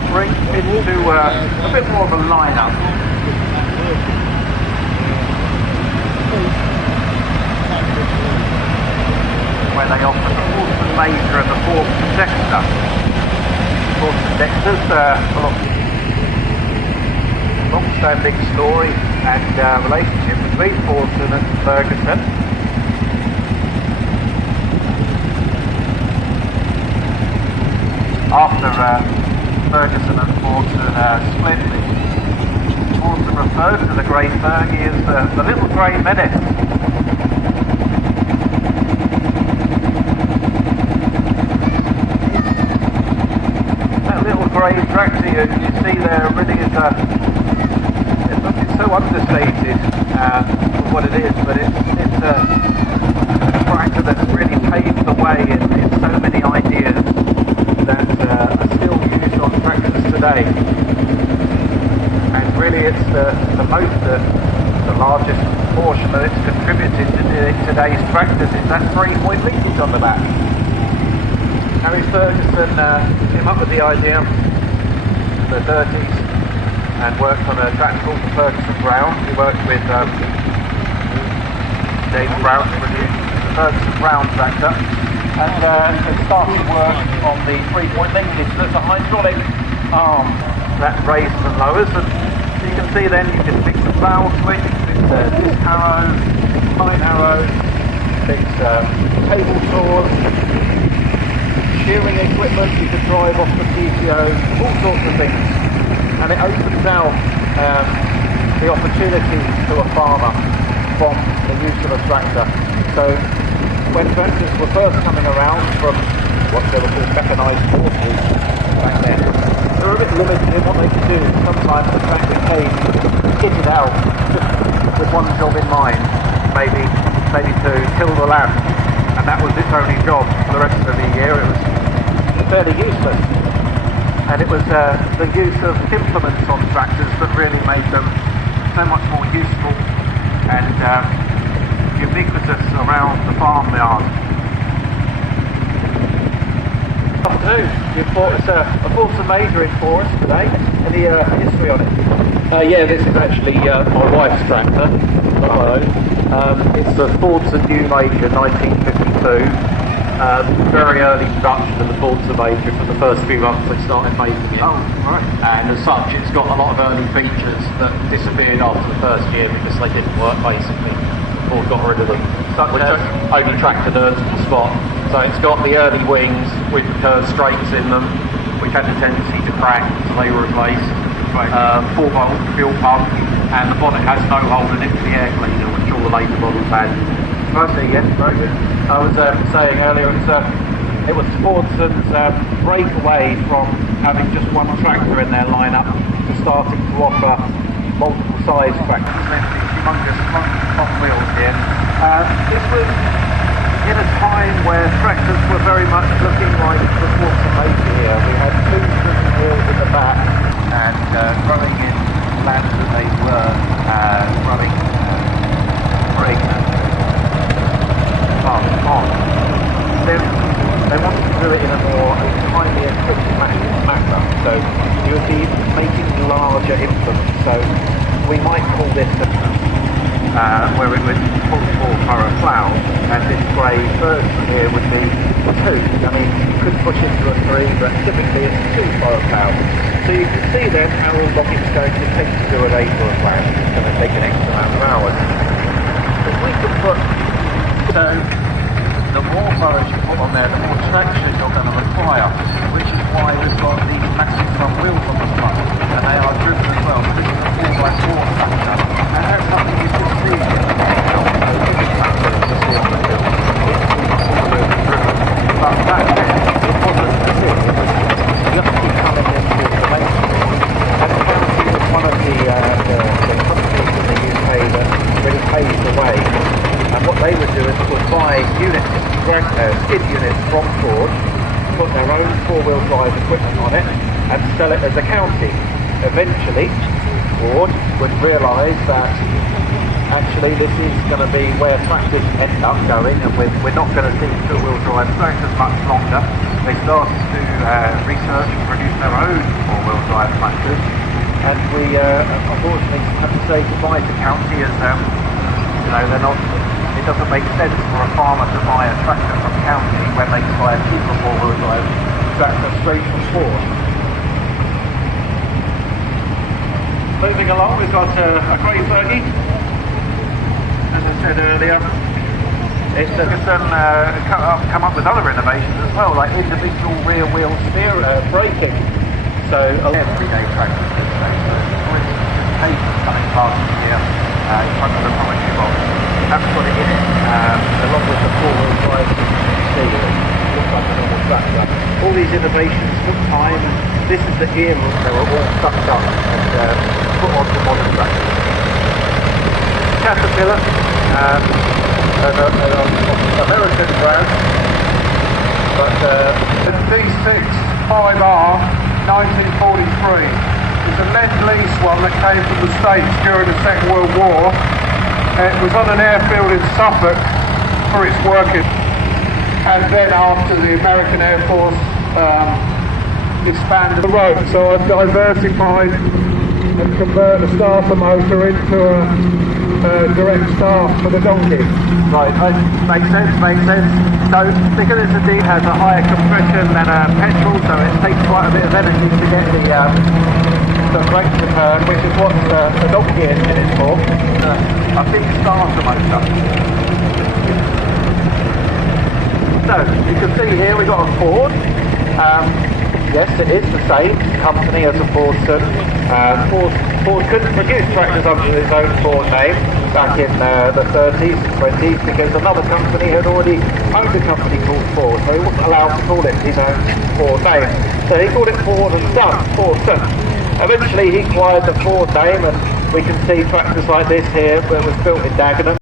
offering into a bit more of a lineup. Where they offer the Fordson Major and the Fordson Dexter. Fordson Dexter's a long-standing story and relationship between Fordson and Ferguson. After Ferguson and Fordson split, Fordson referred to the grey Fergie as the little grey menace. Grey tractor you see there really is it's so understated for what it is, but it's a tractor that's really paved the way in so many ideas that are still used on tractors today. And really it's the largest portion that it's contributed to today's tractors is that 3-point linkage on the back. Harry Ferguson came up with the idea in the 30s and worked on a tractor called the Ferguson Brown. He worked with Dave Brown to produce the Ferguson Brown tractor, and started work on the 3-point linkage. There's a hydraulic arm that raises and lowers, and you can see then you can fix the valve switch, fix this harrow, line harrow, fix table saws, shearing equipment, you can drive off the PTO, all sorts of things, and it opens out the opportunity to a farmer from the use of a tractor. So when tractors were first coming around from what they were called mechanised horses back then, they were a bit limited in what they could do. Sometimes the tractor came kitted out just with one job in mind, maybe to till the land, and that was its only job. For the rest of the year it was fairly useless, and it was the use of implements on tractors that really made them so much more useful and ubiquitous around the farmyard. Afternoon, you've bought us a Fordson Major in for us today. Any history on it? Yeah, this is actually my wife's tractor, not my own. It's the Fordson New Major 1952. Very early production of the Fordson Major for the first few months they started making it. Oh, right. And as such, it's got a lot of early features that disappeared after the first year because they didn't work basically. Ford got rid of them. Which only tractor nerds will spot. So it's got the early wings with the curved straights in them, which had the tendency to crack, so they were replaced. Right. 4-bolt fuel pump, and the bonnet has no hole in it for the air cleaner, which all the later models had. I see, yes, very good. I was saying earlier, it was Fordson's breakaway from having just one tractor in their lineup to starting to offer multiple size tractors. Humongous front wheels here. This was in a time where tractors were very much looking like the Fordson Major here. We had 2 driven wheels in the back, and running in lands that they were running rig on. Then they wanted to do it in a more highly equipped manner. So you would be making larger implements. So we might call this where it would 44-furrow plough, and this grey Ferguson here would be 2. I mean, you could push into a 3, but typically it's 2-furrow plough. So you can see then how long it's going to take to do an 8-furrow plough. It's going to take an extra amount of hours. If we could put the more furrows you put on there, the more traction you're going to require, which is why we've got these massive front wheels on the front, and they are driven as well. This is a 4x4 tractor, and that's something you can see here. But back then, it wasn't as if it was just becoming into dimension. And County was one of the companies in the UK that really paved the way. And what they would do is buy units, skid units from Ford, put their own 4-wheel drive equipment on it, and sell it as a County. Eventually, board would realise that actually this is going to be where tractors end up going, and we're not going to see two-wheel drive tractors much longer. They started to research and produce their own four-wheel drive tractors, and we unfortunately have to say goodbye to County, as you know, they're not. It doesn't make sense for a farmer to buy a tractor from County when they can buy a cheaper four-wheel drive tractor straight from Ford. Moving along, we've got a grey Fergie. As I said earlier, it's come up with other innovations as well, like individual rear wheel steer braking. So everyday tractors, for instance, cases coming past here in front of the monitoring box, that's got it in it, along with the four-wheel drive that you can see. It looks like a normal tractor. All these innovations took time, and this is the era they were all sucked up and put onto modern tractors. Caterpillar, an American brand, but D6 5R 1943. It's a Lend-Lease one that came from the States during the Second World War. It was on an airfield in Suffolk for its working, and then after the American Air Force expanded the road, so I've diversified and converted the starter motor into a direct start for the donkey. right, makes sense. So because it's a D, has a higher compression than a petrol, so it takes quite a bit of energy to get the brake to turn, which is what the donkey engine is for. I think starter motor. So you can see here we've got a Ford. Yes, it is the same company as a Fordson. Ford couldn't produce tractors under his own Ford name back in the 30s and 20s because another company had already owned a company called Ford, so he wasn't allowed to call it his own Ford name. So he called it Ford and Son, Fordson. Eventually he acquired the Ford name, and we can see tractors like this here, where it was built in Dagenham.